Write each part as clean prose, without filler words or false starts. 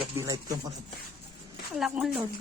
FB live ka man. Wala akong load.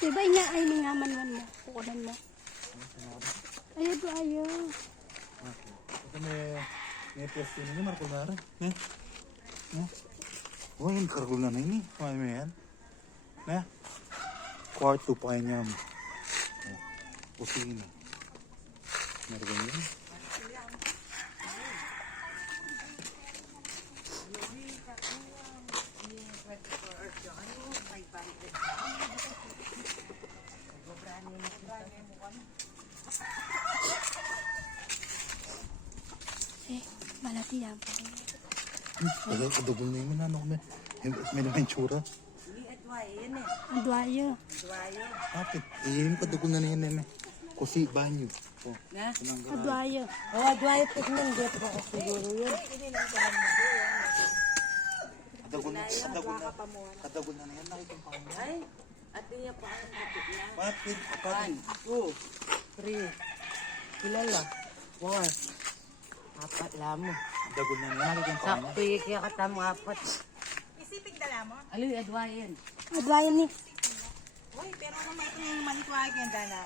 Diba niya ay mingaman mo? Pukunan mo. Ayaw ba ayaw? Ito may pwesto nyo, Marco Lara. Oh, yung kargul na na yun. Kumain mo yan. Kwarto pa kayo niya. Kusina. Meron yun. Malati yan. Kadugol na yun. Ano ko may naman tsura. Adwayo. Bakit? Iyan yung kadugol na yan. Kusi, banyo. Adwayo. Adwayo tignan. Dito ko siguro yun. Kadugol na yan. Nakitang pa kanya. Ay, at niya pa ang kapit na. Bakit? 1, 2, 3. Kilala. 4. 4 lamo. Kadugol na yan. Nakitang pa kanya. Sakto yung kaya katamang 4. Isipig dala mo? Aloy, adwayan. Adwayo ni. Uy, pero naman ito yung manitwag yan dala.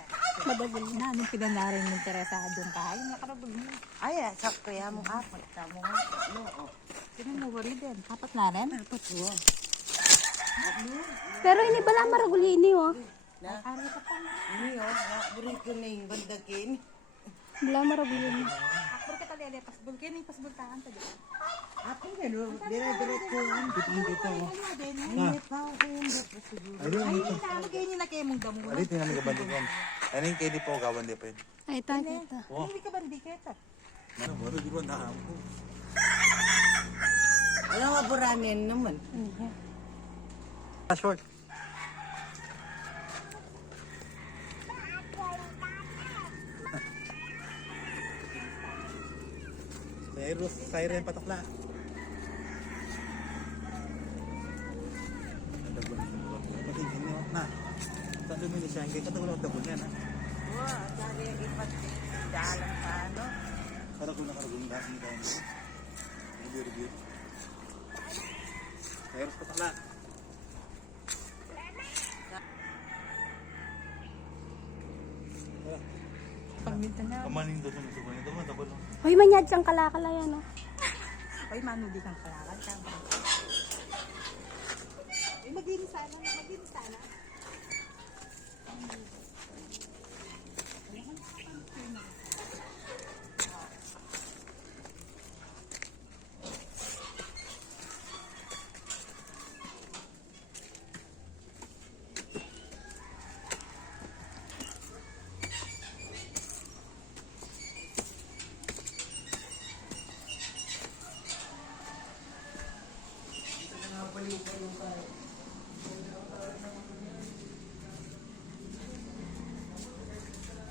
Madagol na. Anong pinanarin mo interesado ka? Ay, nakarabag mo. Ay, sakto yan mo 4. Tamo nga. Sino mo worry din? 4 na rin? 4. Pero ini bala maragulini oh. Ari ka pa. Ini o, nakaburi ko na yung bandakin. Bala maragulini. Akbor ka talede, pasbul. Kaya may pasbultaan ta dyan. Ako gano'n, dire-diretso yun. Dito. Ay, pa ako yung dapat siguro. Ayun, Ay, ito. hindi kayo nila kayo mong damo. Alit, tingnan mo kabandigan. Ano yung kayo di po gawan di pa yun? Ay, tata. Hindi ka ba hindi kita? Ano, wala di ba nakaham ko? Alam nga buranin naman. Short. Siren patakla. Patingin niyo na. Tando mo ni siya, kaya katulad ng tabon yan ha. Wow, sabi yung ipat dalang pa ano. Karagul na dahil tayo. Review. Siren patakla. Pagminta na. Kamanin doon sa subukan ito, matabon lang. Hoy, manyad siyang kalakala yan oh. Ay, manudi kang kalakal. Tama. Ay, mag-inis sana.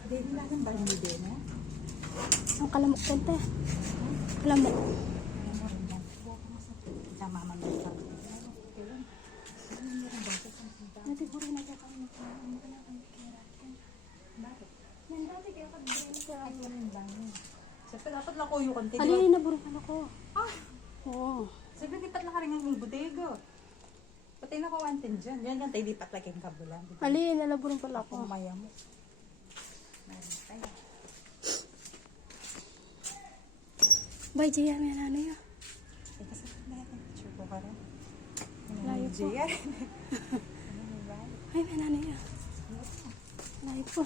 Hindi na ng bali din, ha? Ang kalamok din, te. Kalamok. Sa mama mo sa Dati puro nagkakain ko. bakit? Yan dati kaya pag-brain ko lang. Siyempre, dapat lang kuyo konti. Alin, naburukan ako. Ah! Oo. Siyempre, lipat lang ka rin ng bodega. Patay na ko wantin dyan. Yan lang tayo lipat lagi ang kabulan. Alin, nalaburan pala ako. Kumaya mo. Meron tayo. Bye, Jaya. May ano yun. Ay, kasi picture ko ka rin. Layo po. Jaya. Ay, may ano yun. Layo po.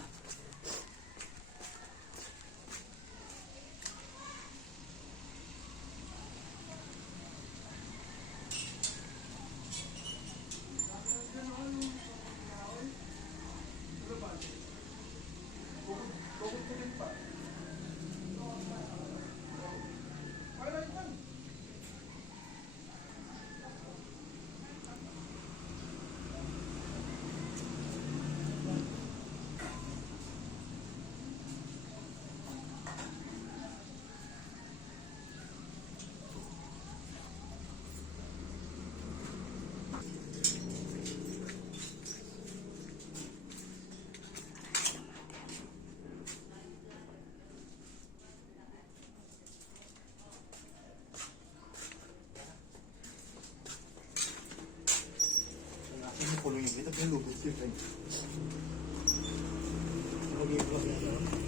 Ini puluh yang kita perlu betul kan. Lagi